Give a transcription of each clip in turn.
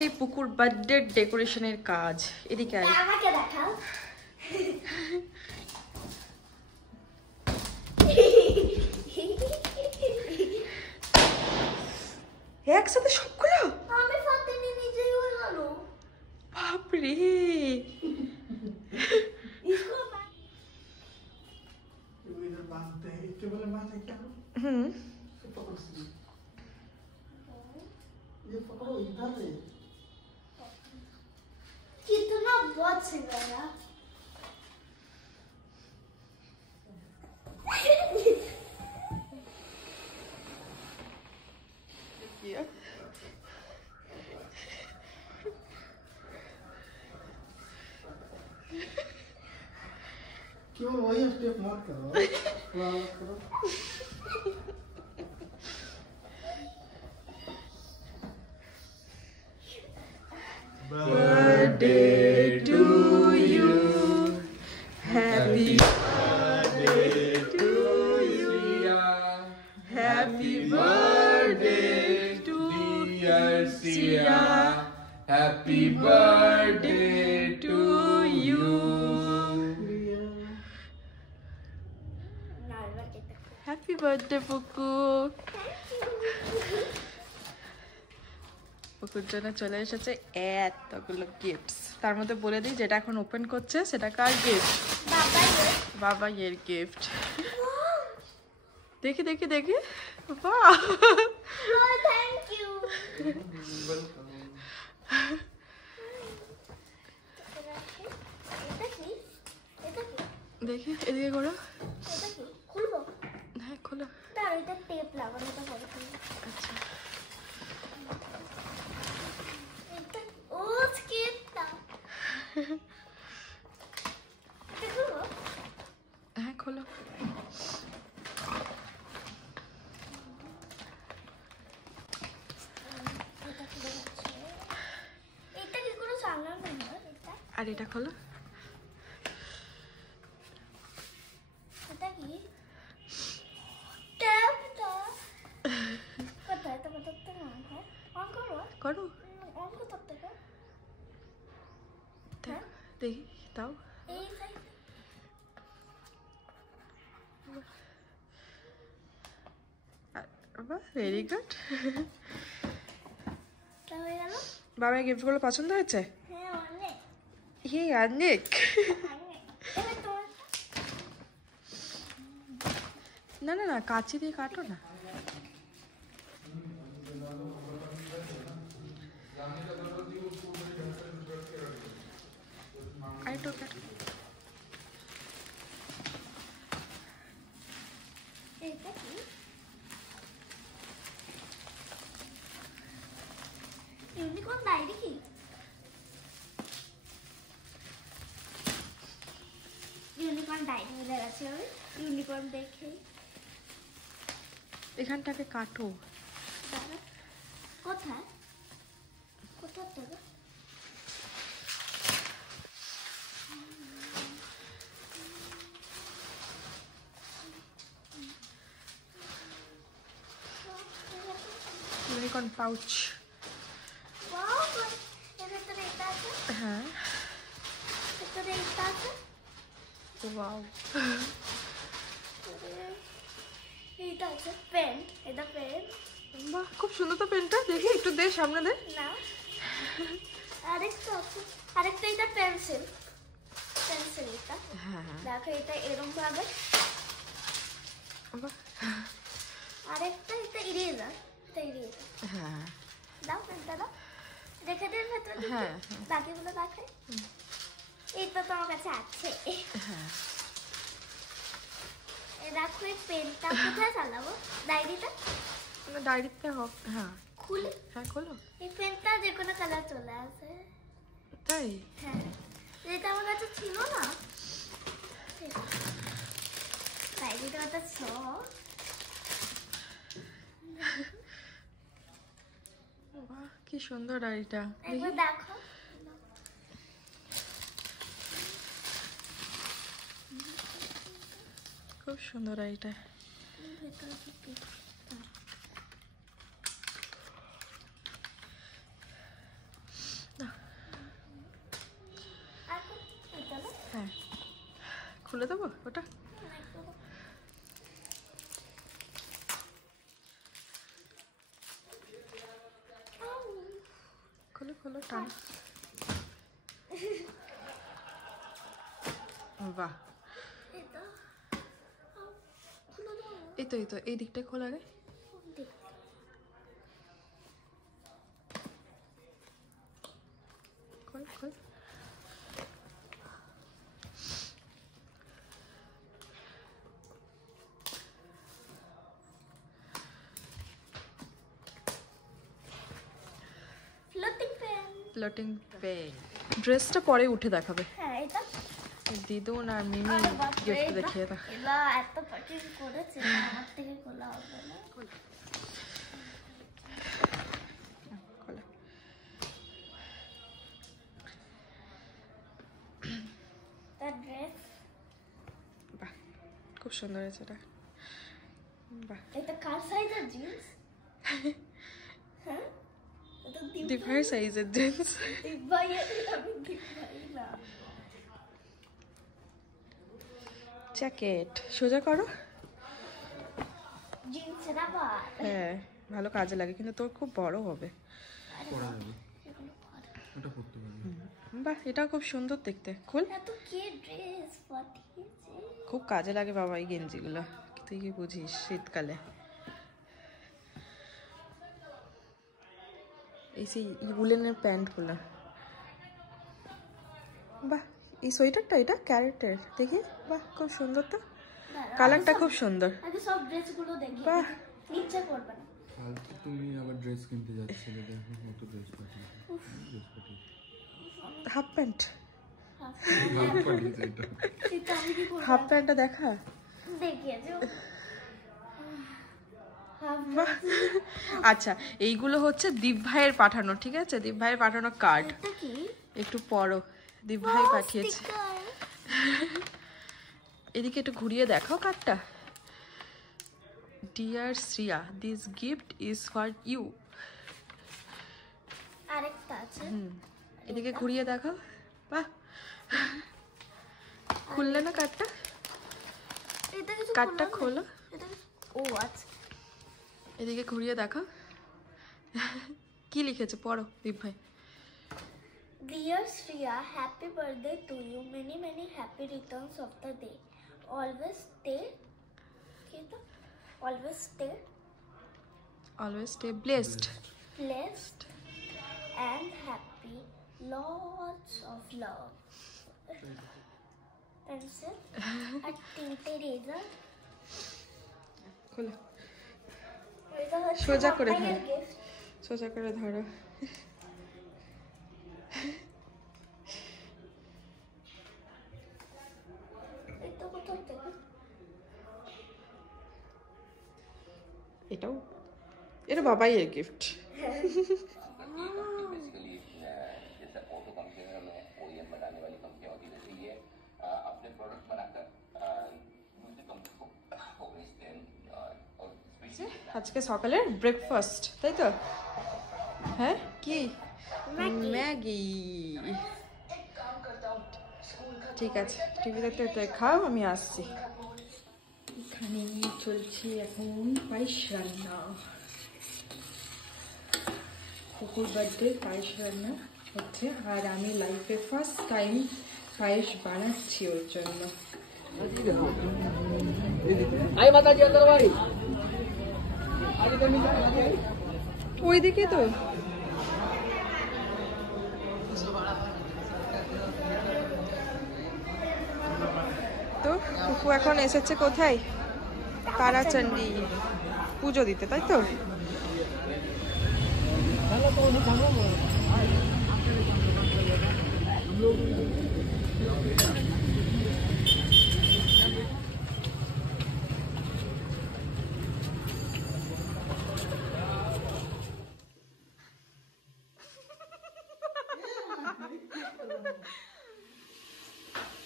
এই পুকুর বার্থডে ডেকোরেশনের কাজ এদিকে আয় আমাকে দেখাও একসাথে সবগুলো আমি ফাতে নিয়ে নিজেই হয়ে গেল বাপ রে इसको इधर बांधते हैं इसके बोले बांधे क्या पकड़ो ये पकड़ो इधर से कितना बहुत से गया क्यों वही स्टेप मत करो थोड़ा अलग करो birthday to you happy birthday to you happy birthday to dear Sia. Happy birthday to you. happy birthday পুকু পুকুর জন্য চলে এসেছে এতগুলো গিফটস তার মধ্যে বলে দিই যেটা এখন ওপেন করছে সেটা কার গিফট বাবা এর গিফট দেখি দেখি দেখি বাহ थैंक यू দেখি এদিকে করো এটা কি খুলবো হ্যাঁ খোলো তার এটা টেপ লাগানো তো হবে আচ্ছা এটা ও স্কেপটা এটা খুলবো হ্যাঁ খোলো এটা খুলে যাচ্ছে এটা কি কোনো সামলানো না এটা আর এটা খোলো এটা কি ট্যাপটা কোথায় তো কোথায় না হ্যাঁ অন করো করো অন করতে থেকে দেখ, দেখি দাও এই সাইড ভেরি গুড তা হয়ে গেল বাবার গিফটগুলো পছন্দ হয়েছে হ্যাঁ অনেক হে অনেক অনেক এবার তোমার না না না কাঁচি দিয়ে কাটো না আরেকটু কাটো এটা কি ইউনিকর্ন ডায়েরি কি ইউনিকর্ন ডায়েরি মিলে গেছে আমি ইউনিকর্ন দেখে এখানটাকে কাটো দাঁড়া কোথায় কোথায় থেকে ইউনিকর্ন পাউচ ওয়াও এর ভিতরে এটা আছে হ্যাঁ ভিতরে এটা আছে ওয়াও এইটা আছে পেন এটা পেন বাহ খুব সুন্দর তো পেনটা দেখি একটু দে সামনে দে না আরেকটা আছে আরেকটা এটা পেন্সিল পেন্সিল এটা হ্যাঁ হ্যাঁ দেখো এটা এরকম ভাবে বাহ, আরেকটা এটা ইরেজার এটা ইরেজার হ্যাঁ দাও পেনটা দাও দেখে দিন ভেতরে হ্যাঁ, বাকিগুলো দেখে এইটা তো আমার কাছে আছে হ্যাঁ এই দেখো এই পেনটা কোথায় চালাবো ডায়েরিটা মানে ডায়েরিতে হোক হ্যাঁ খুলে হ্যাঁ খোলো এই পেনটা যে কোনো কালার চলে আসে তাই হ্যাঁ যেটা আমার কাছে ছিল না ডায়েরিটা ওটা ছ বাহ কি সুন্দর ডায়েরিটা একবার দেখি দেখো খুব সুন্দর ডায়েরিটা ভেতরে কি খুলে দেবো ওটা? খোলো খোলো, টান। বাহ, এই তো এই দিকটা খোলা রে। খোল খোল। Floating pen. ড্রেসটা পরে উঠে দেখাবে। হ্যাঁ এটা দিদুন আর মিমি গিফট দেখিয়ে দাও। এলা এত পার্টিস করেছে, আমার থেকে খোলা হবে না। খোলো। তার ড্রেস বাহ, খুব সুন্দর হয়েছে এটা। বাহ, এটা কার সাইজের জিন্স? হ্যাঁ এটা দিভার সাইজের জিন্স। দিভাইয়ের, আমি দিভাই না। জ্যাকেট সোজা করো। জিন্সের আবার হ্যাঁ, ভালো কাজে লাগে, কিন্তু তোর খুব বড় হবে। পরা যাবে, এটা পরতে পারবি। বাহ, এটাও খুব সুন্দর দেখতে। খুল। এত কে ড্রেস পাঠিয়েছে? খুব কাজে লাগে বাবা এই গেঞ্জিগুলো, তুই কি বুঝিস শীতকালে। এই সেই উলেনের প্যান্টগুলো। বাহ, এই সোয়েটারটা এটা ক্যারেটের, দেখি। বাহ, খুব সুন্দর তো, কালারটা খুব সুন্দর। আগে সব ড্রেসগুলো দেখি, বাহ, নিচে করবে না। কালকে তুমি আবার ড্রেস কিনতে যাচ্ছিলে, দেখো কত ড্রেস পাঠিয়েছে। Half pant. পাঠিয়েছে এটা। সেটা আমি কি করব? হাফ প্যান্টটা দেখা। দেখিয়েছো? বাহ, আচ্ছা এইগুলো হচ্ছে দীপ ভাইয়ের পাঠানো, ঠিক আছে? দীপ ভাইয়ের পাঠানো কার্ড। এটা কি? একটু পড়ো, দীপ ভাই পাঠিয়েছে। স্টিকার। এদিকে একটু ঘুরিয়ে দেখাও কার্ডটা। Dear Shriya, this gift is for you. আরেকটা আছে। এদিকে ঘুরিয়ে দেখাও। বাহ, খুললে না কার্ডটা? এটা কিছু কার্ডটা খোলা খোলো। নেই। এটা ও আচ্ছা। এদিকে ঘুরিয়ে দেখাও। কি লিখেছে পড়ো দীপ ভাই। Dear Shriya, happy birthday to you. Many many happy returns of the day. Always stay. Always stay always stay blessed. blessed and happy. Lots of love. Pencil. A tinted razor. খোলো, এটা হচ্ছে সোজা করে বাবাইয়ের ধরো। gift. সোজা করে ধরো। এটা কোথাও থেকে? এটাও, এটা বাবাইয়ের গিফট। जैसे ऑटो कंपनी में ओईएम बनाने वाली कंपनियां होती है, ये अपने प्रोडक्ट बनाकर दूसरी कंपनी को बेचते हैं और আজকে সকালের ব্রেকফাস্ট, তাই তো? হ্যাঁ, কি? ম্যাগি। ঠিক আছে, টিভি দেখতে দেখতে খাও, আমি আসছি। এখানে চলছে এখন পায়েস রান্না। কুকুর বার্থডে পায়েস রান্না হচ্ছে, আর আমি লাইফে ফার্স্ট টাইম পায়েস বানাচ্ছি ওর জন্য। ওইদিকে তো তো কুকু এখন এসেছে কোথায়? তারাচণ্ডী পুজো দিতে, তাই তো?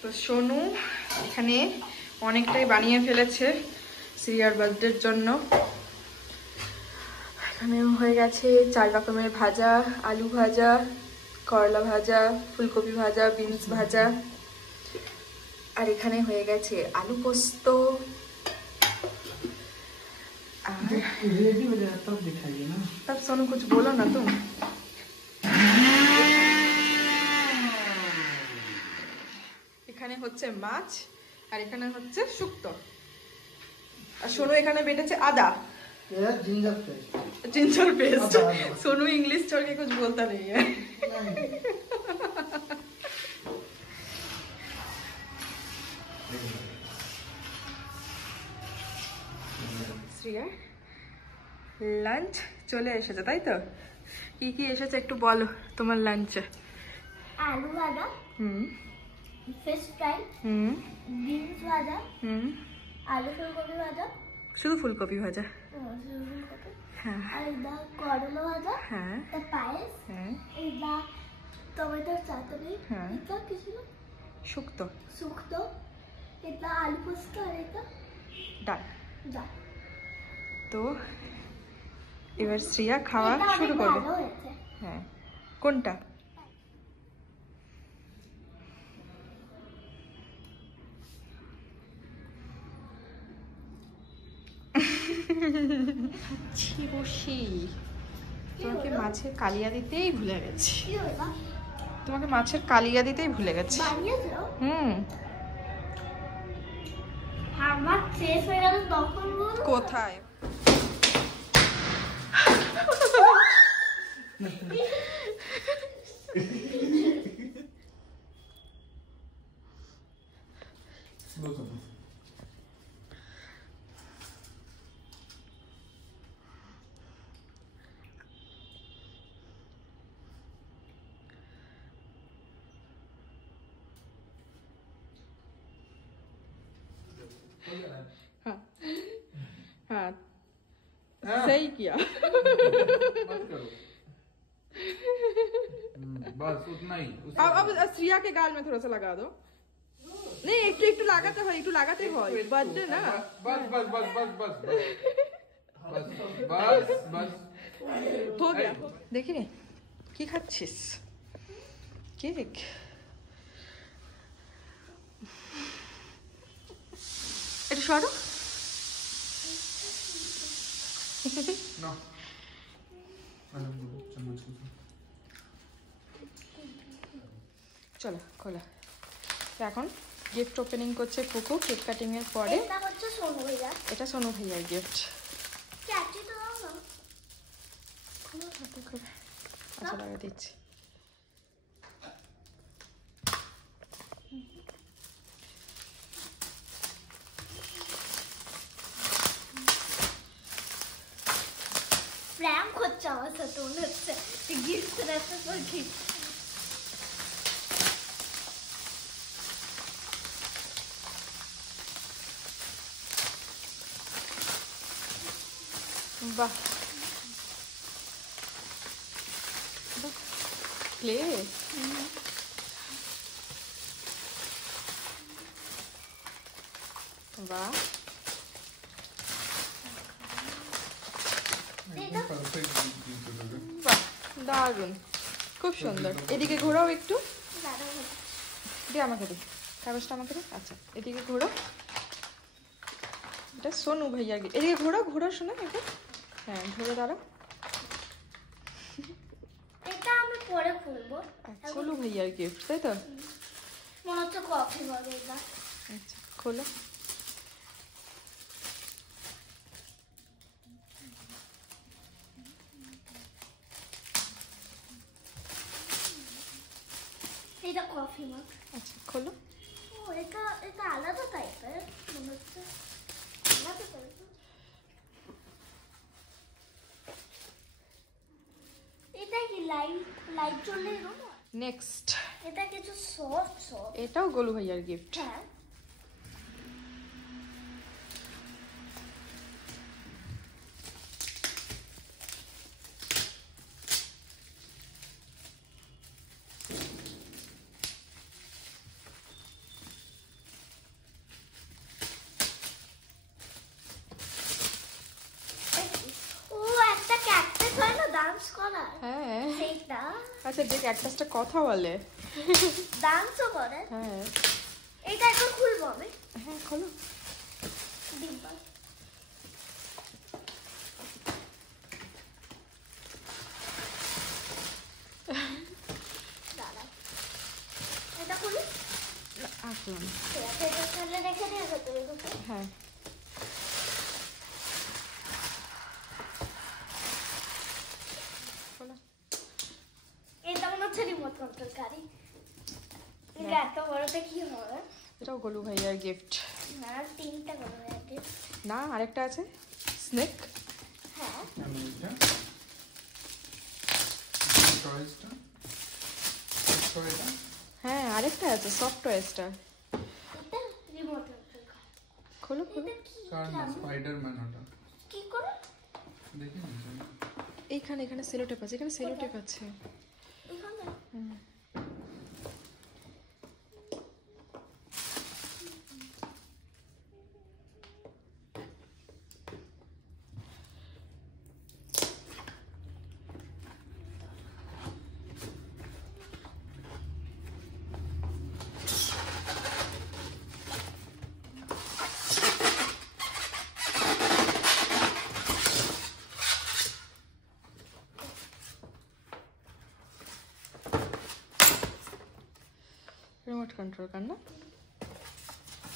তো সোনু এখানে অনেকটাই বানিয়ে ফেলেছে শ্রিয়ার বার্থডের জন্য। এখানে হয়ে গেছে 4 রকমের ভাজা, আলু ভাজা, করলা ভাজা, ফুলকপি ভাজা, বিনস ভাজা, আর এখানে হয়ে গেছে আলু পোস্ত। रेडी हो जाए तब दिखाइए ना। तब सोनू कुछ बोलो ना तुम। এখানে হচ্ছে মাছ আর এখানে হচ্ছে শুক্তো আর সোনু এখানে বেটেছে আদা ये ginger paste. Ginger paste. Sonu English छोड़ के कुछ बोलता नहीं है। শ্রিয়া লাঞ্চ চলে এসেছে তাই তো? কি কি এসেছে একটু বলো তোমার লাঞ্চে। आलू भाजा, फिश फ्राई, बीन्स भाजा, आलू फूलगोभी भाजा, শুধু ফুলকপি ভাজা। হ্যাঁ আর এটা করলা ভাজা, হ্যাঁ এটা পায়েস, হ্যাঁ এটা টমেটোর চাটনি, হ্যাঁ। এটা কিছু না শুক্তো শুক্তো, এটা আলু পোস্ত আর এটা ডাল। ডাল। তো এবার শ্রিয়া খাওয়া এটা শুরু অনেক করবে। ভালো হয়েছে। হ্যাঁ কোনটা? ছিবসি তোমাকে মাছের কালিয়া দিতেই ভুলে গেছি। কি হলো? তোমাকে মাছের কালিয়া দিতেই ভুলে গেছি। বানিয়েছো? হুম আমার শেষ হয়ে গেল তখন বল। কোথায়? हाँ हाँ सही किया। मत करो। बस उतना ही। अब श्रिया के गाल में थोड़ा सा लगा दो। नहीं একটু লাগাতে হয় বার্থডে না। बस बस बस बस बस बस बस बस हो गया। দেখি রে কি খাচ্ছিস? কেক? এটা সরো। ना चम्मच চলো খোলা। তো এখন গিফট ওপেনিং করছে কুকু কেক কাটিং এর পরে। এটা হচ্ছে সোনু ভাইয়া। এটা সোনু ভাইয়ার গিফট। ক্যাচি তো দাও না। আচ্ছা লাগা দিচ্ছি। প্র্যাঙ্ক হচ্ছে আমার সাথে মনে হচ্ছে গিফট রাখতে পর গিফট। বাহ ক্লে। বাহ বাহ দারুণ খুব সুন্দর। এদিকে ঘোরাও একটু। দি আমাকে দে কাগজটা আমাকে দে। আচ্ছা এদিকে ঘোরো। এটা সোনু ভাইয়ার গিফট। এদিকে ঘোরো শোনা এটা। হ্যাঁ ঘুরে দাঁড়াও। এটা আমি পরে খুলবো। সোনু ভাইয়ার গিফট তাই তো? মনে হচ্ছে কফি হবে এটা। আচ্ছা খোলো। এটা কফি মগ। আচ্ছা খোলো। ও এটা এটা আলাদা টাইপের মনে হচ্ছে। আলাদা টাইপের। এটা কি লাইট জ্বললে এরকম? নেক্সট এটা কিছু সফট। এটাও গোলু ভাইয়ার গিফট। হ্যাঁ হ্যাঁ সেইটা আচ্ছা দেখ ক্যাকটাসটা কথা বলে। ডান্সও করে। হ্যাঁ এটা এখন খুলবো আমি হ্যাঁ খোলো। ডিব্বা দাঁড়া এটা খুলি আসুন। ঠিক আছে এটা তাহলে রেখে দিয়ে ভেতরে ঢুকে হ্যাঁ খোলো। এটা মনে হচ্ছে রিমোট কন্ট্রোল গাড়ি এটা এত বড়টা কি হবে এটাও গোলু ভাইয়ার গিফট। না তিনটা করে রাখি না আরেকটা আছে স্নেক। হ্যাঁ আমি এটা টয়েসটা টয়টা হ্যাঁ আরেকটা আছে সফট টয়েসটা। এটা রিমোট কন্ট্রোল খোলো খোলো। এটা কি কার না স্পাইডারম্যান ওটা কি করে দেখি নিচে এইখানে এখানে সেলোটেপ আছে, এখানে সেলোটেপ আছে। এখানে রিমোট কন্ট্রোল কার না?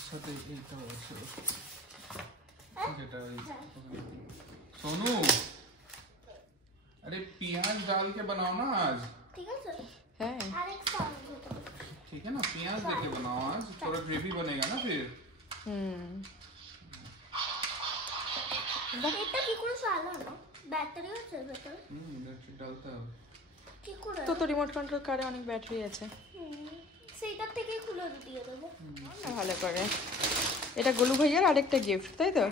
সাথে এইটা আছে যেটা सोनू अरे प्याज डाल के बनाओ ना आज ঠিক আছে হ্যাঁ আরেক সাউন্ড হতো ठीक है ना प्याज देके बनाओ आज थोड़ा ग्रेवी बनेगा ना फिर হুম এটা কি করে চালানো ব্যাটারি আছে ভেতরে बैटरी डालता है কি করে তো রিমোট কন্ট্রোল কারে অনেক ব্যাটারি আছে। সেইটার থেকেই খুলে দিয়ে দেবো না, ভালো করে। এটা গোলু ভাইয়ার আরেকটা গিফট তাই তো?